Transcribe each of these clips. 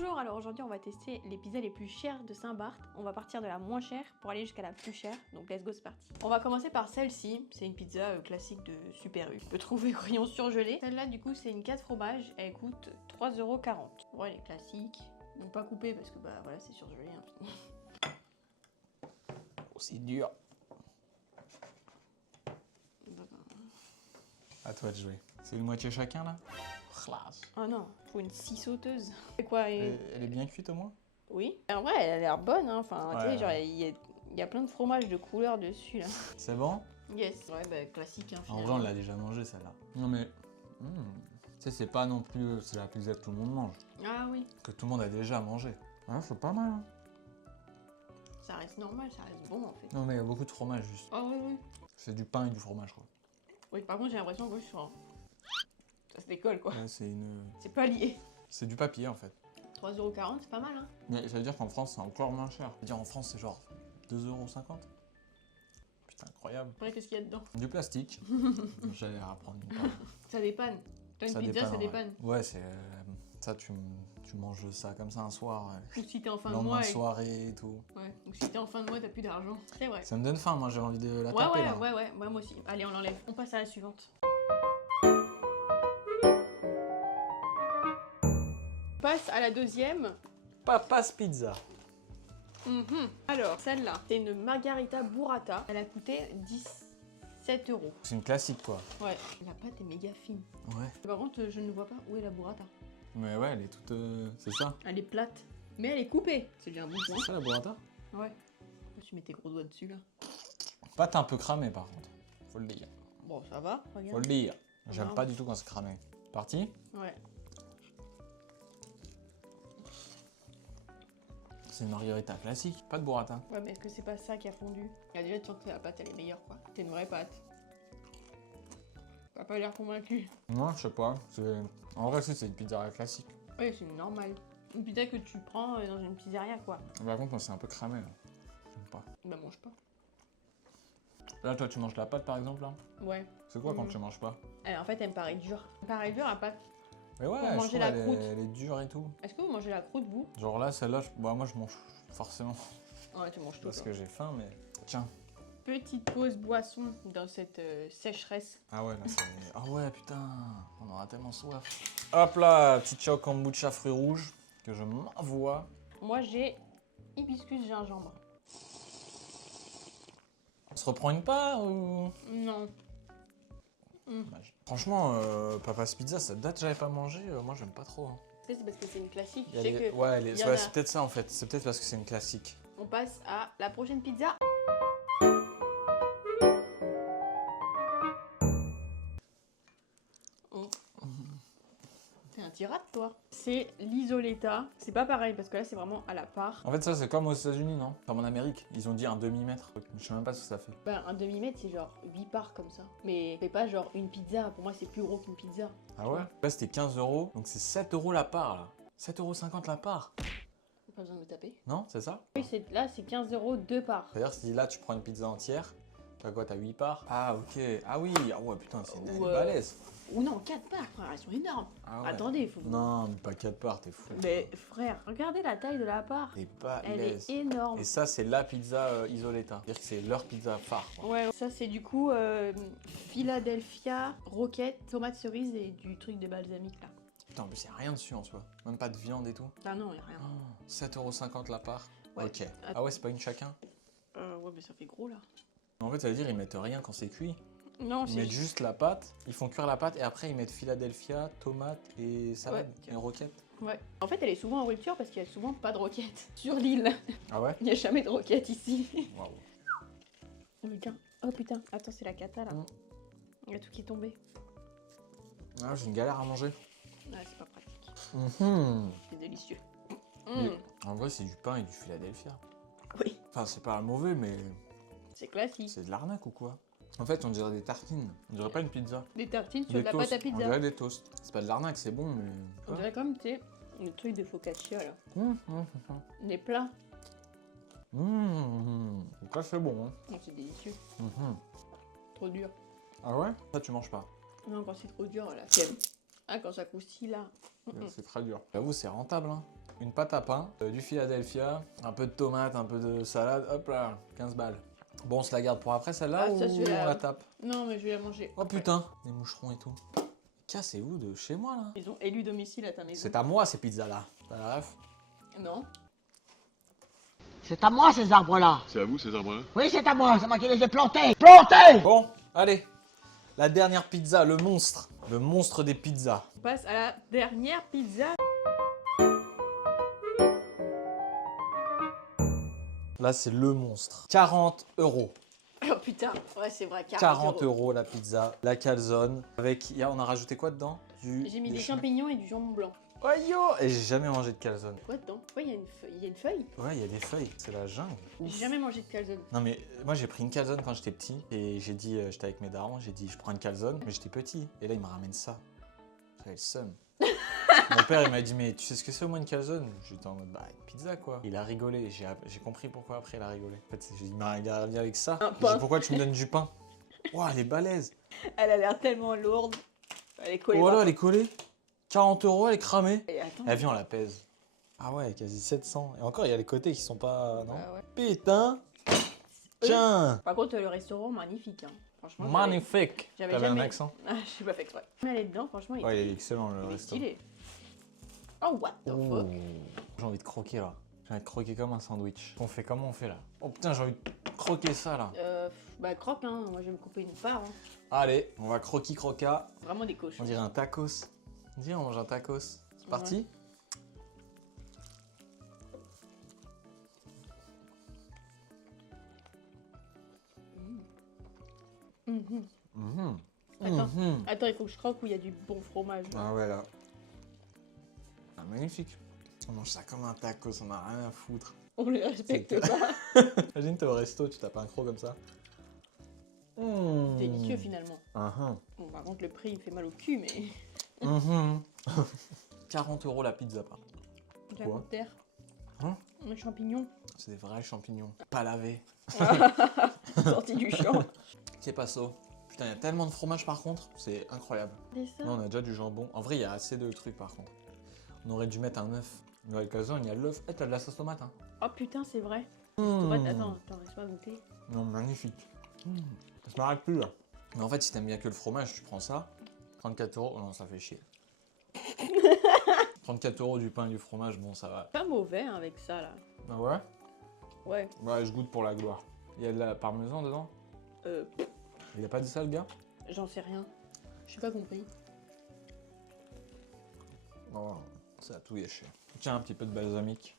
Bonjour, alors aujourd'hui on va tester les pizzas les plus chères de Saint-Barth. On va partir de la moins chère pour aller jusqu'à la plus chère, donc let's go, c'est parti. On va commencer par celle-ci, c'est une pizza classique de Super U. Tu peux trouver au rayon surgelé. Celle-là du coup c'est une 4 fromages, elle coûte 3,40 €. Ouais, elle est classique, donc pas coupée parce que bah voilà c'est surgelé. Hein. Oh, c'est dur. À toi de jouer. C'est une moitié chacun là? Classe. Oh non, faut une scie sauteuse. C'est quoi Elle est bien cuite au moins? Oui. En vrai elle a l'air bonne, hein. Enfin tu sais Ouais. genre il y a plein de fromages de couleurs dessus là. C'est bon? Yes. Ouais bah classique hein, En finalement. vrai, on l'a déjà mangé celle-là. Non mais, tu sais, c'est pas non plus, c'est la pizza que tout le monde mange. Ah oui. Que tout le monde a déjà mangé. Ouais, c'est pas mal. Hein. Ça reste normal, ça reste bon en fait. Non mais il y a beaucoup de fromage juste. Ah oui, oui. C'est du pain et du fromage quoi. Oui, par contre j'ai l'impression que je suis en... Ça se décolle quoi. Ouais, C'est pas lié. c'est du papier en fait. 3,40 €, c'est pas mal hein. Mais ça veut dire qu'en France c'est encore moins cher. Ça veut dire en France c'est genre 2,50 €. Putain, incroyable. Après, qu'est-ce qu'il y a dedans? Du plastique. J'allais apprendre une parole. Ça dépanne. T'as une pizza, ça dépanne. Ouais, c'est... ça, tu manges ça comme ça un soir. Ou si t'es en fin de lendemain mois. de soirée et tout. Ouais, ou si t'es en fin de mois, t'as plus d'argent. C'est vrai. Ça me donne faim, moi j'ai envie de la taper là. Ouais, moi aussi. Allez, on l'enlève. On passe à la suivante. On passe à la deuxième. Papa's Pizza. Alors, celle-là, c'est une margarita burrata. Elle a coûté 17 €. C'est une classique quoi. Ouais. La pâte est méga fine. Ouais. Par contre, je ne vois pas où est la burrata. Mais ouais, elle est toute... c'est ça? Elle est plate. Mais elle est coupée. C'est déjà un bon point. C'est ça la burrata? Ouais. Tu mets tes gros doigts dessus là. Pâte un peu cramée par contre. Faut le dire. Bon, ça va, Faut regarde. le dire. J'aime Non. pas du tout quand c'est cramé. Parti? Ouais. C'est une margarita classique, pas de burrata. Ouais, mais est-ce que c'est pas ça qui a fondu? Il y a déjà, tu sens que la pâte elle est meilleure quoi. C'est une vraie pâte. T'as pas l'air convaincu. Non, je sais pas. En vrai, c'est une pizzeria classique. Ouais, c'est une normale. Une pizza que tu prends dans une pizzeria quoi. Par contre, moi c'est un peu cramé là. J'aime pas. Bah, mange pas. Là, toi, tu manges la pâte par exemple là? Ouais. C'est quoi quand tu manges pas? En fait, elle me paraît dure. Elle me paraît dure la pâte. Mais ouais, Pour je manger trouve la elle croûte. elle est dure et tout. Est-ce que vous mangez la croûte, vous? Genre là, celle-là, bah, moi je mange forcément. Ouais, tu manges tout. Parce toi. que j'ai faim, mais. Tiens. Petite pause boisson dans cette sécheresse. Ah ouais, là c'est. Ah ouais, putain, on aura tellement soif. Hop là, petit choc kombucha fruits rouges que je m'envoie. Moi, j'ai hibiscus gingembre. On se reprend une part ou. Non. Dommage. Franchement, Papa's Pizza, ça date que j'avais pas mangé. Moi, j'aime pas trop. Hein. Est-ce que c'est parce que c'est une classique? Il y a Je sais les- que Ouais, il y en ouais, a. c'est peut-être ça en fait. C'est peut-être parce que c'est une classique. On passe à la prochaine pizza. T'es un tirade, toi. C'est l'isoletta. C'est pas pareil parce que là, c'est vraiment à la part. En fait, ça, c'est comme aux États-Unis, non? Comme en Amérique. Ils ont dit un demi-mètre. Je sais même pas ce que ça fait. Ben, un demi-mètre, c'est genre 8 parts comme ça. Mais c'est pas genre une pizza. Pour moi, c'est plus gros qu'une pizza. Ah ouais? Là, c'était 15 €. Donc, c'est 7 € la part, là. 7,50 € la part. Pas besoin de me taper. Non? C'est ça? Oui, là, c'est 15 € 2 parts. C'est-à-dire, si là, tu prends une pizza entière, t'as quoi? T'as 8 parts? Ah, ok. Ah oui. Ah ouais, putain, elle est Ouais. balèze. Ou non, 4 parts, frère. Elles sont énormes. Ah ouais. Attendez, faut... Non, mais pas 4 parts, t'es fou. Mais frère, regardez la taille de la part. T'es Elle balèze. est énorme. Et ça, c'est la pizza Isoletta. C'est-à-dire que c'est leur pizza phare. Quoi. Ouais, ça c'est du coup Philadelphia, roquette, tomate cerise et du truc de balsamique là. Putain, en plus, y'a rien dessus en soi. Même pas de viande et tout. Ah non, y'a rien. 7,50 € la part. Ouais. Ok. Ah ouais, c'est pas une chacun? Ouais, mais ça fait gros là. En fait, ça veut dire ils mettent rien quand c'est cuit. Non, Ils c'est mettent juste la pâte, ils font cuire la pâte et après ils mettent Philadelphia, tomate et salade Ouais. et roquette. Ouais. En fait, elle est souvent en rupture parce qu'il y a souvent pas de roquette sur l'île. Ah ouais? Il n'y a jamais de roquette ici. Waouh. Oh putain, attends, c'est la cata là. Il y a tout qui est tombé. Ah, j'ai une galère à manger. Ouais, c'est pas pratique. C'est délicieux. Mais en vrai, c'est du pain et du Philadelphia. Oui, Enfin, c'est pas mauvais, mais c'est classique. c'est de l'arnaque ou quoi? En fait, on dirait des tartines. On dirait pas une pizza. Des tartines sur Des de la toasts. pâte à On pizza. dirait des toasts. C'est pas de l'arnaque, c'est bon, mais. On dirait comme, tu sais, le truc de focaccia là. Donc Les plats. là, c'est bon. Hein. Non, c'est délicieux. Trop dur. Ah ouais? Ça, tu manges pas. Non, quand c'est trop dur, là. Ah, quand ça croustille, là. C'est très dur. J'avoue, c'est rentable. Hein. une pâte à pain, du Philadelphia, un peu de tomate, un peu de salade, hop là, 15 balles. Bon, on se la garde pour après celle-là Ah, ou ça, on celui-là. la tape? Non, mais je vais la manger. Oh putain, des moucherons et tout. Cassez-vous de chez moi là. Ils ont élu domicile à ta maison. C'est à moi ces pizzas là. T'as la ref? Non. C'est à moi ces arbres-là. C'est à vous ces arbres-là? Oui, c'est à moi, c'est moi qui les ai plantés. Plantés. Bon, allez. La dernière pizza, le monstre. Le monstre des pizzas. On passe à la dernière pizza. Là, c'est le monstre. 40 €. Oh putain, ouais, c'est vrai, 40 € la pizza, la calzone. Avec, on a rajouté quoi dedans? J'ai mis des champignons et du jambon blanc. Oh yo! Et j'ai jamais mangé de calzone. Quoi dedans? Pourquoi il y a une feuille? Il y a une feuille? Ouais, il y a des feuilles. C'est la jungle. J'ai jamais mangé de calzone. Non mais moi j'ai pris une calzone quand j'étais petit et j'ai dit, j'étais avec mes darons, j'ai dit je prends une calzone, mais j'étais petit. Et là il me ramène ça. J'avais le seum. Mon père il m'a dit mais tu sais ce que c'est au moins une calzone? J'étais en mode bah une pizza quoi. Il a rigolé, j'ai compris pourquoi après il a rigolé. En fait j'ai dit il a revenu avec ça. Un J'ai pain. dit pourquoi tu me donnes du pain? Ouah elle est balèze. Elle a l'air tellement lourde. Elle est collée. Oh là par- elle est collée. 40 €, elle est cramée. Et attends. Eh viens on la pèse. Ah ouais quasi 700. Et encore il y a les côtés qui sont pas... Non Bah ouais. Putain. Tiens. Par contre, le restaurant, magnifique. Hein. Franchement, Magnifique. j'avais T'avais un jamais- accent? Ah, je suis pas fait exprès. Mais elle est dedans, franchement, il Ouais il est excellent le il est resto. stylé. Oh, what the Oh. fuck? J'ai envie de croquer là. J'ai envie de croquer comme un sandwich. On fait comment on fait là? Oh putain, j'ai envie de croquer ça là. Bah, croque, hein. Moi, je vais me couper une part. Hein. Allez, on va croquer croca. Vraiment des cochons. On dirait un tacos. On dirait on mange un tacos. C'est parti? Mhm. Mhm. Attends. Mhm. Attends, il faut que je croque où il y a du bon fromage. Ah ouais là. Ah, magnifique. On mange ça comme un tacos, on a rien à foutre. On les respecte C'est pas. Imagine t'es au resto, tu tapes un croc comme ça. Mmh. Délicieux finalement. Mhm. Bon, par contre, le prix, il fait mal au cul, mais. Mhm. 40 € la pizza par. La Quoi? côte terre. Hein? Les champignons. C'est des vrais champignons. Pas lavés. Sortis du champ. Qu'est passo? Putain, il y a tellement de fromage par contre, c'est incroyable. C'est ça. Là, on a déjà du jambon. En vrai, il y a assez de trucs par contre. On aurait dû mettre un œuf. Dans le calzone, il y a l'œuf. Eh, t'as de la sauce tomate, hein? Oh putain, c'est vrai. Mmh. Attends, laisse-moi goûter. Non, magnifique. Ça se m'arrête plus là. Mais en fait, si t'aimes bien que le fromage, tu prends ça. 34 €. Oh non, ça fait chier. 34 € du pain et du fromage, bon, ça va. Pas mauvais hein, avec ça là. Ah ouais? Ouais. Ouais, je goûte pour la gloire. Il y a de la parmesan dedans? Il a pas dit ça, le gars? J'en sais rien. Je suis pas compris. Oh, ça a tout gâché. Tiens, un petit peu de balsamique.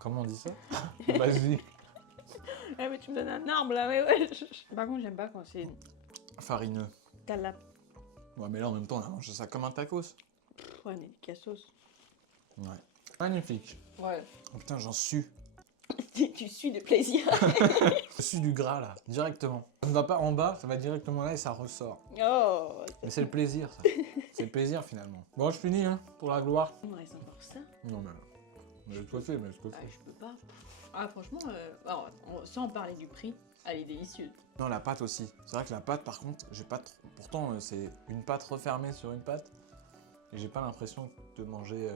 Comment on dit ça? Vas-y. Ah mais tu me donnes un arbre là, mais ouais. Par contre, j'aime pas quand c'est. Farineux. T'as la. Ouais, mais là, en même temps, on a mangé ça comme un tacos. Ouais, mais des cassos. Ouais. Magnifique. Ouais. Oh, putain, j'en sue. Tu suis de plaisir. Je suis du gras, là. Directement. Ça ne va pas en bas, ça va directement là et ça ressort. Oh. Mais c'est le plaisir, ça. C'est le plaisir, finalement. Bon, je finis, hein, pour la gloire. Il me reste encore ça. Non, mais... J'ai tout fait, mais je te Ah, je peux pas. Ah, franchement, alors, sans parler du prix, elle est délicieuse. Non, la pâte aussi. C'est vrai que la pâte, par contre, j'ai pas trop... Pourtant, c'est une pâte refermée sur une pâte. Et j'ai pas l'impression de manger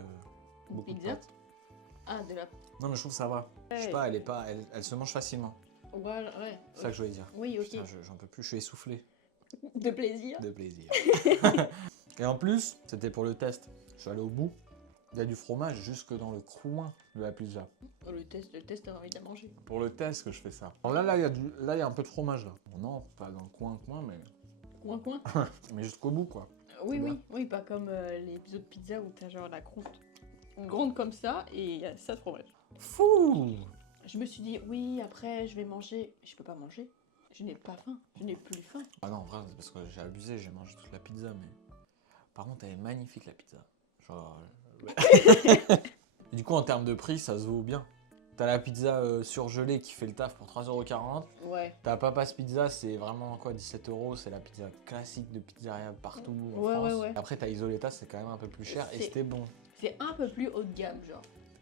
beaucoup de Pizza? pâte. Ah, de la. Non, mais je trouve que ça va. Je sais Ouais. pas, elle est pas... Elle se mange facilement. Ouais, ouais. C'est ça que je voulais dire. Oui, ok. Putain, j'en peux plus, je suis essoufflé. De plaisir. De plaisir. Et en plus, c'était pour le test. Je suis allé au bout. Il y a du fromage jusque dans le coin de la pizza. Oh, le test, t'as envie de la manger. Pour le test que je fais ça. Alors là, il y a un peu de fromage là. Bon, non, pas dans le coin, mais... Coin, coin. mais jusqu'au bout, quoi. Oui, Bien. oui, pas comme les autres pizzas où t'as genre la croûte grande comme ça et il y a ça de fromage. Fou! Je me suis dit, oui, après je vais manger. Je peux pas manger. Je n'ai pas faim. Je n'ai plus faim. Ah non, en vrai, c'est parce que j'ai abusé, j'ai mangé toute la pizza, mais... Par contre, elle est magnifique, la pizza. Genre... Et du coup, en termes de prix, ça se vaut bien. T'as la pizza surgelée qui fait le taf pour 3,40 €. Ouais. T'as Papa's Pizza, c'est vraiment quoi, 17 €. C'est la pizza classique de pizzeria partout en Ouais, France. ouais, ouais. Après, t'as Isoletta, c'est quand même un peu plus cher et C'est- c'était bon. C'est un peu plus haut de gamme, genre.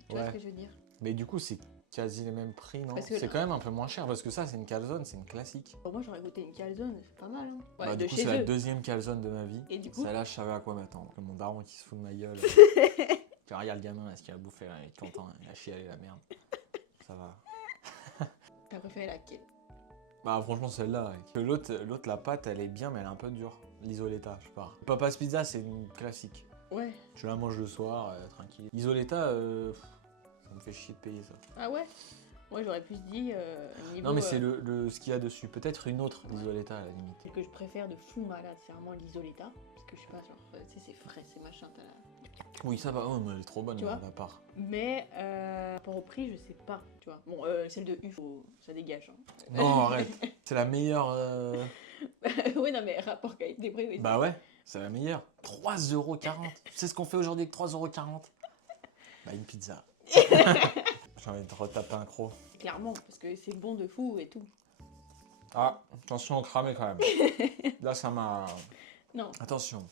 Tu vois Ouais. ce que je veux dire? Mais du coup, c'est quasi les mêmes prix, non? Parce que C'est là- quand même un peu moins cher parce que ça, c'est une calzone, c'est une classique. Bon, moi j'aurais goûté une calzone, c'est pas mal, hein. Ouais, Bah, de du coup, chez c'est la eux. deuxième calzone de ma vie. Et du coup, Celle-là, je savais à quoi m'attendre. Mon daron qui se fout de ma gueule. regarde le gamin, est-ce qu'il a bouffé là, il est content, il a chialé la merde. Ça va. T'as préféré laquelle? Bah franchement celle-là. L'autre, la pâte, elle est bien, mais elle est un peu dure. L'Isoletta, je sais pas. Papa's Pizza, c'est une classique. Ouais. Je la mange le soir, tranquille. Isoletta, ça me fait chier de payer ça. Ah ouais? Moi j'aurais plus dit niveau. Non mais c'est ce qu'il y a dessus. Peut-être une autre Isoletta à la limite. Ce que je préfère de fou malade, c'est vraiment l'Isoletta. Parce que je sais pas, genre, tu sais, c'est frais, c'est machin, t'as la... Oui, ça va, mais elle est trop bonne, Tu vois à part. Mais par rapport au prix, je sais pas, tu vois. Bon, celle de UFO, ça dégage. Hein. Non, arrête. C'est la meilleure. Oui, non, mais rapport qualité-prix, oui. Bah ouais, c'est la meilleure. 3,40 €. Tu sais ce qu'on fait aujourd'hui avec 3,40 €? Bah une pizza. J'ai envie de retaper un croc. Clairement, parce que c'est bon de fou et tout. Ah, attention au cramé quand même. Là, ça m'a... Non. Attention.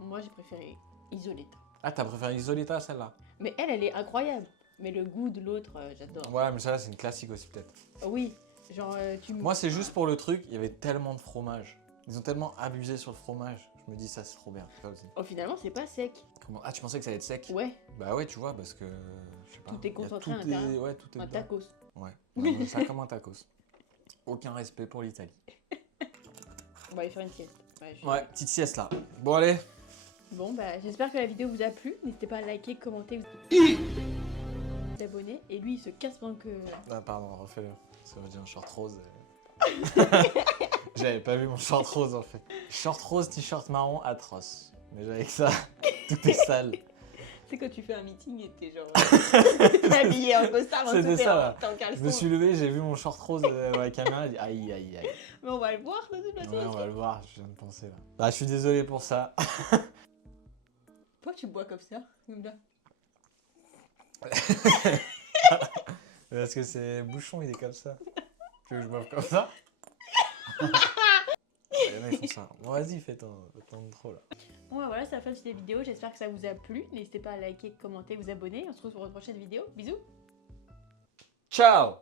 Moi, j'ai préféré Isoletta. Ah, t'as préféré Isoletta, celle-là? Mais elle est incroyable. Mais le goût de l'autre, j'adore. Ouais, mais celle-là, c'est une classique aussi, peut-être. Oui, genre, Moi, c'est juste pour le truc, il y avait tellement de fromage. Ils ont tellement abusé sur le fromage. Je me dis, ça, c'est trop bien. Ça aussi. Oh, finalement, c'est pas sec. Comment... Ah, tu pensais que ça allait être sec? Ouais, Bah ouais, tu vois, parce que... Je sais pas. Tout est il y a concentré à tout l'intérieur. Ouais, tout est un dedans. tacos. Ouais, ouais, ça comme un tacos. Aucun respect pour l'Italie. On va aller faire une sieste. Ouais, petite sieste là. Bon, allez. Bon, bah, j'espère que la vidéo vous a plu. N'hésitez pas à liker, commenter, vous abonner. Et lui, il se casse pendant que... Ah, pardon, refais-le. Ça veut dire un short rose. J'avais pas vu mon short rose en fait. Short rose, t-shirt marron, atroce. Mais avec ça, tout est sale. C'est quand tu fais un meeting et t'es genre habillé en costard, C'était ça, là. t'es en caleçon. Je me suis levé, j'ai vu mon short rose à la caméra, j'ai dit aïe aïe aïe. Mais on va le voir de toute façon. Ouais, on va le voir, je viens de penser là. Bah, je suis désolé pour ça. Pourquoi tu bois comme ça, comme là? Parce que c'est bouchon, il est comme ça. Tu veux que je boive comme ça? Les mecs font ça. Bon, vas-y, fais ton intro là. Bon, bah voilà, c'est la fin de cette vidéo. J'espère que ça vous a plu. N'hésitez pas à liker, commenter, vous abonner. On se retrouve pour une prochaine vidéo. Bisous. Ciao.